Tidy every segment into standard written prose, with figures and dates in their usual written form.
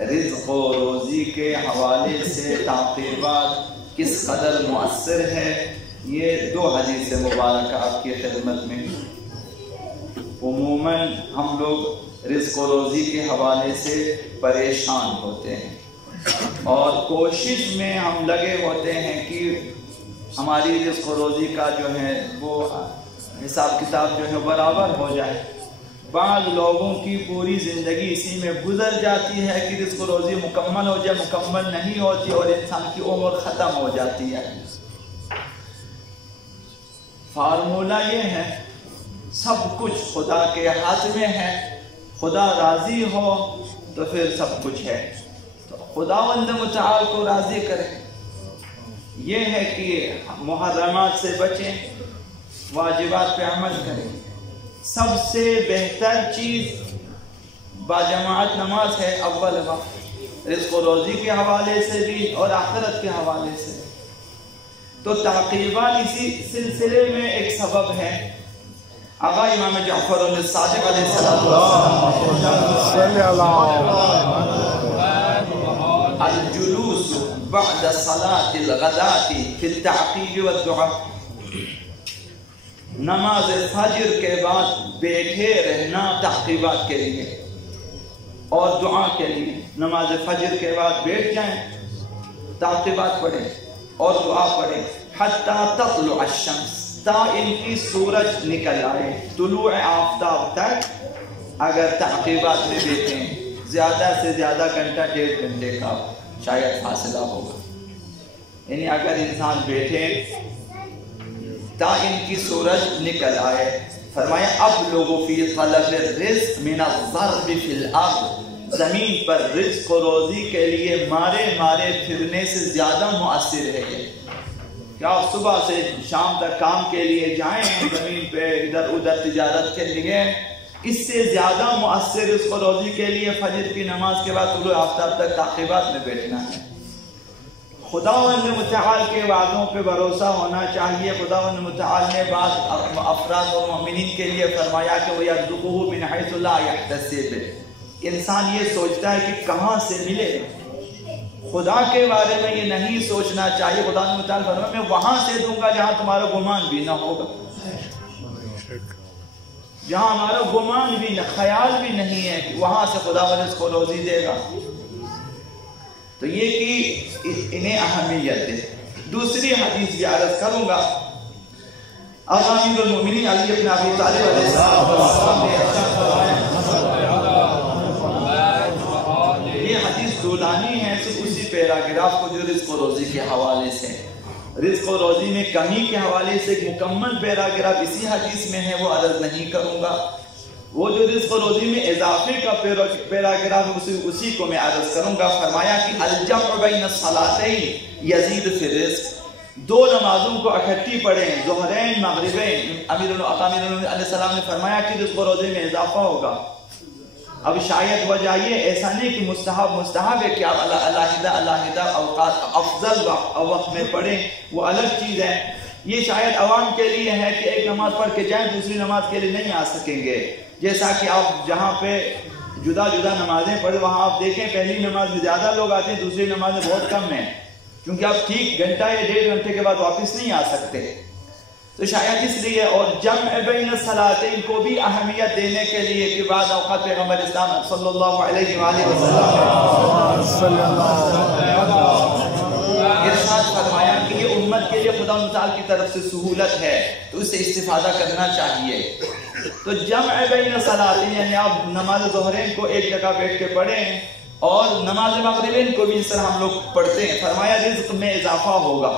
رزق و روزی کے حوالے سے تعقیبات کس قدر مؤثر ہے، یہ دو حدیث مبارکہ آپ کی خدمت میں۔ عموماً ہم لوگ رزق و روزی کے حوالے سے پریشان ہوتے ہیں اور کوشش میں ہم لگے ہوتے ہیں کہ ہماری رزق و روزی کا جو ہے وہ حساب کتاب جو ہے برابر ہو جائے۔ بعض لوگوں کی پوری زندگی اسی میں گزر جاتی ہے کہ رزق و روزی مکمل ہو جائے، مکمل نہیں ہوتی اور انسان کی عمر ختم ہو جاتی ہے۔ فارمولہ یہ ہے، سب کچھ خدا کے ہاتھ میں ہے، خدا راضی ہو تو پھر سب کچھ ہے، تو خداوند متعال کو راضی کریں۔ یہ ہے کہ محرمات سے بچیں، واجبات پہ عمل کریں۔ سب سے بہتر چیز باجماعت نماز ہے اول وقت، رزق و روزی کے حوالے سے بھی اور آخرت کے حوالے سے۔ تو تعقیبات اسی سلسلے میں ایک سبب ہے۔ آقا امام جعفر الصادق علیہ السلام الجلوس بعد صلاة الغداة فی التعقیب والدعاء، نماز فجر کے بعد بیٹھے رہنا تعقیبات کے لیے اور دعا کے لیے۔ نماز فجر کے بعد بیٹھ جائیں، تعقیبات پڑھیں اور دعا پڑھیں، حتی تطلع الشمس، تا ان کی سورج نکل آئے، طلوع آفتاب تک اگر تعقیبات میں بیٹھیں، زیادہ سے زیادہ گھنٹہ 1.5 گھنٹے کا شاید فاصلہ ہوگا، یعنی اگر انسان بیٹھے تا ان کی سورج نکل آئے۔ فرمایا اب لوگوں فی طلب الرزق من الضرب فی الارض، زمین پر رزق و روزی کے لیے مارے مارے پھرنے سے زیادہ مؤثر ہے یہ کہ آپ صبح سے شام تک کام کے لیے جائیں زمین پہ ادھر ادھر تجارت کے لیے، اس سے زیادہ مؤثر رزق و روزی کے لیے فجر کی نماز کے بعد طلوع آفتاب تک تعقیبات میں بیٹھنا ہے۔ خداوند متعال کے وعدوں پہ بھروسہ ہونا چاہیے۔ خداوند متعال نے بعض افراد اور مومنین کے لیے فرمایا کہ وَيَرْزُقُهُ مِنْ حَيْثُ لَا يَحْتَسِبُ، انسان یہ سوچتا ہے کہ کہاں سے ملے، خدا کے بارے میں یہ نہیں سوچنا چاہیے۔ خداوند متعال فرمایا میں وہاں سے دوں گا جہاں تمہارا گمان بھی نہ ہوگا، جہاں ہمارا گمان بھی نہ، خیال بھی نہیں ہے کہ وہاں سے خداوند اس کو روزی دے گا۔ تو یہ کہ انہیں اہمیت ہے۔ دوسری حدیث بھی عرض کروں گا، امیر المؤمنین علی بن ابی طالب علیہ السلام نے یہ حدیث طولانی ہے، صرف اسی پیراگراف کو جو رزق و روزی کے حوالے سے، رزق و روزی میں کمی کے حوالے سے ایک مکمل پیراگراف اسی حدیث میں ہے، وہ عرض نہیں کروں گا۔ وہ جو رزق و روزی میں اضافے کا پیراگراف اسی کو میں عرض کروں گا۔ فرمایا کہ الجمع بین الصلاتین یزید فی الرزق، دو نمازوں کو اکٹھی پڑھیں، ظہرین مغربین، امیر علیہ السلام نے فرمایا کہ رزق و روزی میں اضافہ ہوگا۔ اب شاید وجہ یہ ایسا نہیں کہ مستحب ہے کہ آپ علیحدہ اوقات افضل وقت میں پڑھیں، وہ الگ چیز ہے۔ یہ شاید عوام کے لیے ہے کہ ایک نماز پڑھ کے جائیں دوسری نماز کے لیے نہیں آ سکیں گے، جیسا کہ آپ جہاں پہ جدا جدا نمازیں پڑھیں وہاں آپ دیکھیں پہلی نماز میں زیادہ لوگ آتے ہیں، دوسری نماز میں بہت کم ہیں، کیونکہ آپ ٹھیک گھنٹہ یا 1.5 گھنٹے کے بعد واپس نہیں آ سکتے، تو شاید اس لیے۔ اور جمع بین الصلاتین کو بھی اہمیت دینے کے لیے کہ بعض اوقات پیغمبر اسلام صلی اللہ علیہ وآلہ وسلم ارشاد فرمایا کہ یہ امت کے لیے خدا متعال کی طرف سے سہولت ہے، تو اس سے استفادہ کرنا چاہیے۔ تو جمع بین الصلاتین یعنی آپ نماز ظہرین کو ایک جگہ بیٹھ کے پڑھیں اور نماز مغربین کو بھی اس طرح ہم لوگ پڑھتے ہیں۔ فرمایا رزق میں اضافہ ہوگا۔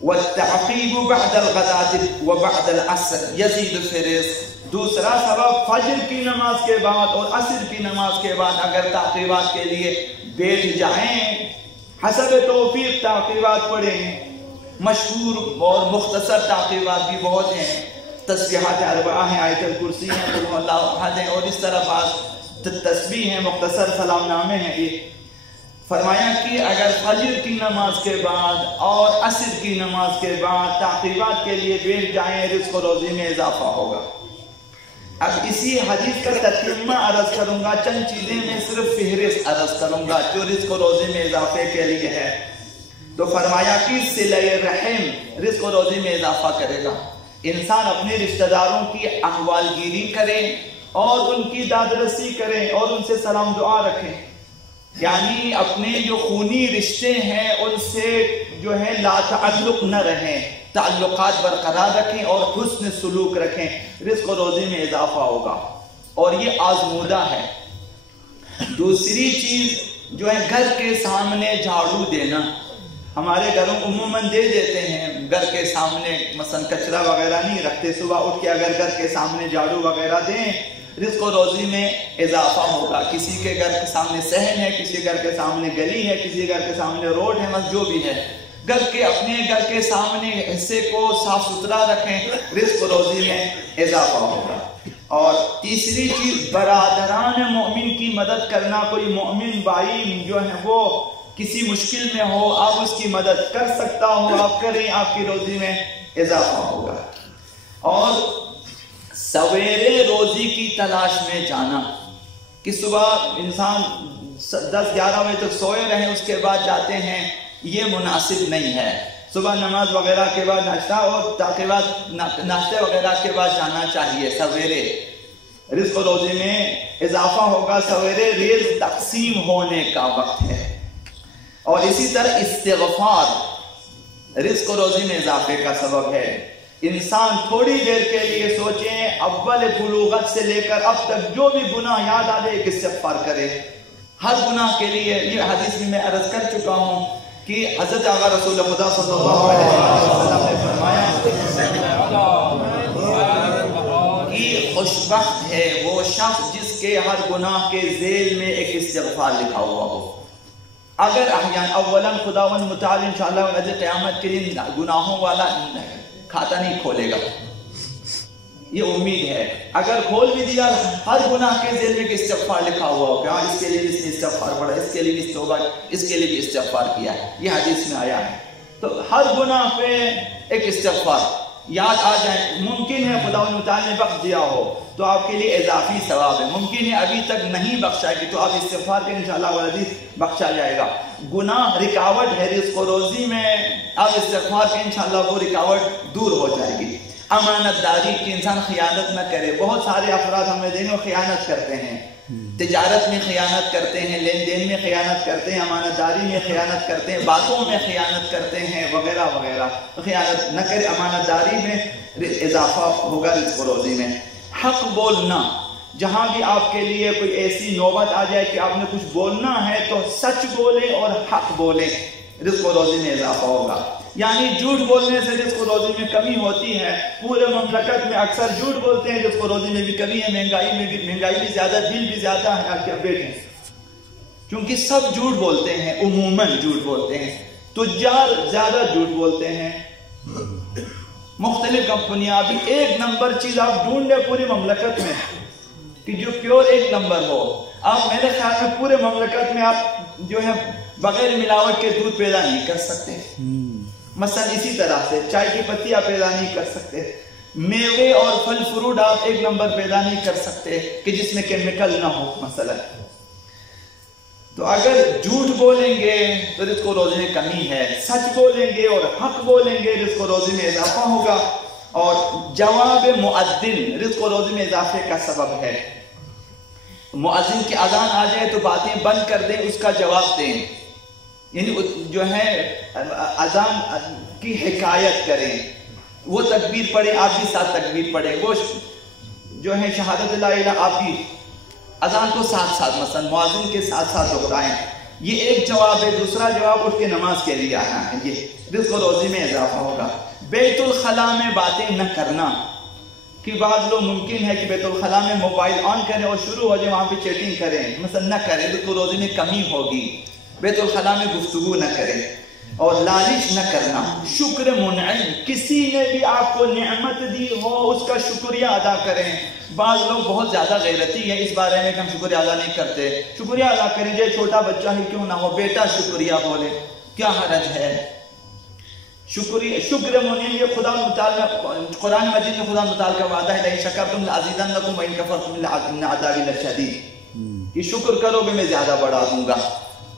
والتعقیب بعد الغداة وبعد العصر یزید فی الرزق، دوسرا سبب فجر کی نماز کے بعد اور عصر کی نماز کے بعد اگر تعقیبات کے لیے بیٹھ جائیں، حسب توفیق تعقیبات پڑھیں، مشہور اور مختصر تعقیبات بھی بہت ہیں، تسبیحات اربعہ ہیں، آیت الکرسی ہیں، قل هو اللہ احد ہیں، اور اس طرح بعض تسبیح ہیں، مختصر سلام نامے ہیں۔ یہ فرمایا کہ اگر فجر کی نماز کے بعد اور عصر کی نماز کے بعد تعقیبات کے لیے بیٹھ جائیں رزق و روزی میں اضافہ ہوگا۔ اب اسی حدیث کا تتمہ عرض کروں گا، چند چیزیں میں صرف فہرست عرض کروں گا جو رزق و روزی میں اضافے کے لیے ہے۔ تو فرمایا کہ صلہ رحم رزق و روزی میں اضافہ کرے گا۔ انسان اپنے رشتہ داروں کی احوال گیری کرے اور ان کی داد رسی کرے اور ان سے سلام دعا رکھے، یعنی اپنے جو خونی رشتے ہیں ان سے جو ہے لا تعلق نہ رہیں، تعلقات برقرار رکھیں اور حسن سلوک رکھیں، رزق و روزی میں اضافہ ہوگا اور یہ آزمودہ ہے۔ دوسری چیز جو ہے گھر کے سامنے جھاڑو دینا۔ ہمارے گھروں عموماً دے دیتے ہیں، گھر کے سامنے مثلا کچرا وغیرہ نہیں رکھتے، صبح اٹھ کے اگر گھر کے سامنے جھاڑو وغیرہ دیں رزق و روزی میں اضافہ ہوگا۔ کسی کے گھر کے سامنے صحن ہے، کسی گھر کے سامنے گلی ہے، کسی گھر کے سامنے روڈ ہے، بس جو بھی ہے اپنے گھر کے سامنے حصے کو صاف ستھرا رکھیں، رزق و روزی میں اضافہ ہوگا۔ اور تیسری چیز برادران مومن کی مدد کرنا۔ کوئی مومن بھائی جو ہے وہ کسی مشکل میں ہو، آپ اس کی مدد کر سکتا ہو، آپ کریں، آپ کی روزی میں اضافہ ہوگا۔ اور سویرے روزی کی تلاش میں جانا، کہ صبح انسان 10-11 بجے تک سوئے رہیں اس کے بعد جاتے ہیں، یہ مناسب نہیں ہے۔ صبح نماز وغیرہ کے بعد ناشتہ اور ناشتے وغیرہ کے بعد جانا چاہیے سویرے، رزق و روزی میں اضافہ ہوگا۔ سویرے رزق تقسیم ہونے کا وقت ہے۔ اور اسی طرح استغفار رزق و روزی میں اضافے کا سبب ہے۔ انسان تھوڑی دیر کے لیے سوچیں، اول بلوغت سے لے کر اب تک جو بھی گناہ یاد آ جائے استغفار کرے، ہر گناہ کے لیے۔ یہ حدیث میں عرض کر چکا ہوں کہ حضرت آقا رسول خدا صلی اللہ علیہ وسلم نے فرمایا کہ خوشبخت ہے وہ شخص جس کے ہر گناہ کے ذیل میں ایک استغفار لکھا ہوا ہو۔ اگر احیان اولاً خداوند متعال انشاءاللہ عز قیامت کے دن گناہوں والا کھاتا نہیں کھولے گا، یہ امید ہے۔ اگر کھول بھی دیا ہر گناہ کے ذیل میں استغفار لکھا ہوا ہو کہ ہاں اس کے لیے اس نے استغفار پڑھا، اس کے لیے توبہ، اس کے لیے بھی استغفار کیا ہے، یہ حدیث میں آیا ہے۔ تو ہر گناہ پہ ایک استغفار یاد آ جائے۔ ممکن ہے خداوند متعال نے بخش دیا ہو تو آپ کے لیے اضافی ثواب ہے، ممکن ہے ابھی تک نہیں بخشا ہے تو آپ استغفار کے انشاءاللہ والعزیز بخشا جائے گا۔ گناہ رکاوٹ ہے رزق و روزی میں، آپ استغفار کے انشاءاللہ وہ رکاوٹ دور ہو جائے گی۔ امانت داری کی انسان خیانت نہ کرے۔ بہت سارے افراد ہمیں دیکھیں خیانت کرتے ہیں، تجارت میں خیانت کرتے ہیں، لین دین میں خیانت کرتے ہیں، امانت داری میں خیانت کرتے ہیں، باتوں میں خیانت کرتے ہیں وغیرہ وغیرہ۔ خیانت نہ کرے، امانت داری میں اضافہ ہوگا رزق و روزی میں۔ حق بولنا، جہاں بھی آپ کے لیے کوئی ایسی نوبت آ جائے کہ آپ نے کچھ بولنا ہے تو سچ بولیں اور حق بولیں، رزق و روزی میں اضافہ ہوگا۔ یعنی جھوٹ بولنے سے رزق و روزی میں کمی ہوتی ہے۔ پورے مملکت میں اکثر جھوٹ بولتے ہیں، رزق و روزی میں بھی کمی ہے، مہنگائی بھی زیادہ، بل بھی زیادہ ہے۔ آپ کیا بیٹھیں، کیونکہ سب جھوٹ بولتے ہیں، عموماً جھوٹ بولتے ہیں، تجار زیادہ جھوٹ بولتے ہیں۔ مختلف کمپنیاں، ابھی ایک نمبر چیز آپ ڈھونڈیں پوری مملکت میں کہ جو پیور ایک نمبر ہو، آپ میرے خیال میں پورے مملکت میں آپ جو ہے بغیر ملاوٹ کے دودھ پیدا نہیں کر سکتے۔ مثلا اسی طرح سے چائے کی پتی آپ پیدا نہیں کر سکتے، میوے اور پھل فروٹ آپ ایک نمبر پیدا نہیں کر سکتے کہ جس میں کیمیکل نہ ہو مثلا۔ تو اگر جھوٹ بولیں گے تو رزق و روزی میں کمی ہے، سچ بولیں گے اور حق بولیں گے رزق و روزی میں اضافہ ہوگا۔ اور جواب مؤذن رزق و روزی میں اضافے کا سبب ہے۔ مؤذن کی اذان آ جائے تو باتیں بند کر دیں، اس کا جواب دیں، یعنی جو ہے اذان کی حکایت کریں، وہ تکبیر پڑھیں، آپ بھی ساتھ تکبیر پڑھیں، وہ جو ہے شہادت لا الہ آپ بھی اذان کو ساتھ ساتھ مثلا مؤذن کے ساتھ ساتھ دہرائیں، یہ ایک جواب ہے۔ دوسرا جواب اٹھ کے نماز کے لیے آنا ہے، یہ رزق و روزی میں اضافہ ہوگا۔ بیت الخلاء میں باتیں نہ کرنا، کہ بعض لوگ ممکن ہے کہ بیت الخلاء میں موبائل آن کریں اور شروع ہو جائے وہاں پہ چیٹنگ کریں، مثلا نہ کریں، رزق و روزی میں کمی ہوگی۔ بیت الخلاء میں گفتگو نہ کریں اور لالچ نہ کرنا۔ شکر منعم، کسی نے بھی آپ کو نعمت دی ہو اس کا شکریہ ادا کریں۔ بعض لوگ بہت زیادہ غیرتی ہیں اس بارے میں کہ ہم شکریہ ادا نہیں کرتے، شکریہ ادا کریں، جو چھوٹا بچہ ہی کیوں نہ ہو، بیٹا شکریہ بولے، کیا حرج ہے۔ شکر منعم یہ خدا متعالی قرآن مجید میں خدا متعالی کا وعدہ ہے، لئن شکرتم لازیدنکم وان کفرتم ان عذابی لشدید، کہ شکر کرو گے میں زیادہ بڑھا دوں گا۔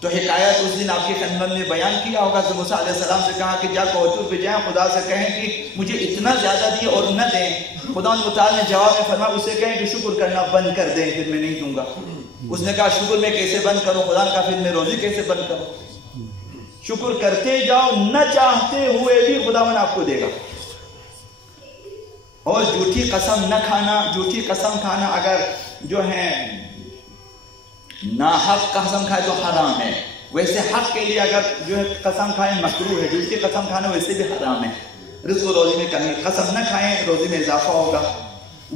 تو حکایت اس دن آپ کے خدمت میں بیان کیا ہوگا، تو موسیٰ علیہ السلام سے کہا کہ جا کوہتور پہ جائیں، خدا سے کہیں کہ مجھے اتنا زیادہ دیے اور نہ دیں۔ خدا متعالی نے جواب میں فرمایا اسے کہیں کہ شکر کرنا بند کر دیں، پھر میں نہیں دوں گا۔ اس نے کہا شکر میں کیسے بند کروں خدا کا، پھر میں روزی کیسے بند کروں؟ شکر کرتے جاؤ، نہ چاہتے ہوئے بھی خداوند آپ کو دے گا۔ اور جھوٹی قسم نہ کھانا، جھوٹی قسم کھانا اگر جو ہے ناحق قسم کھائے تو حرام ہے، ویسے حق کے لیے اگر جو ہے قسم کھائیں مکروہ ہے، جھوٹی قسم کھانا ویسے بھی حرام ہے۔ رزق و روزی میں کمی، قسم نہ کھائیں، روزی میں اضافہ ہوگا۔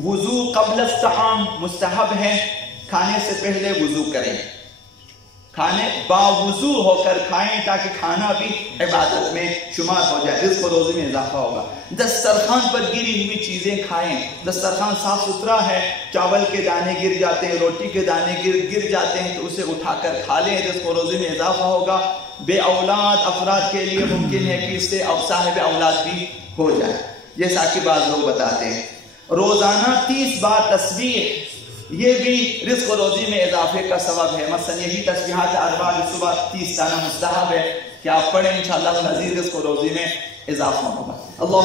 وضو قبل الطعام مستحب ہے، کھانے سے پہلے وضو کریں، کھانے باوضو ہو کر کھائیں تاکہ کھانا بھی عبادت میں شمار ہو جائے، رزق و روزی میں اضافہ ہوگا۔ دسترخوان پر گری ہوئی چیزیں کھائیں، دسترخوان صاف ستھرا ہے، چاول کے دانے گر جاتے ہیں، روٹی کے دانے گر جاتے ہیں تو اسے اٹھا کر کھا لیں، رزق و روزی میں اضافہ ہوگا۔ بے اولاد افراد کے لیے ممکن ہے کہ اس سے اب صاحب اولاد بھی ہو جائے، جیسا کہ بعض لوگ بتاتے ہیں۔ روزانہ 30 بار تسبیح، یہ بھی رزق و روزی میں اضافے کا سبب ہے۔ مثلا یہی تسبیحات 4 صبح 30 لانا مستحب ہے کہ آپ پڑھیں، انشاءاللہ مزید رزق و روزی میں اضافہ ہوگا۔ اللہ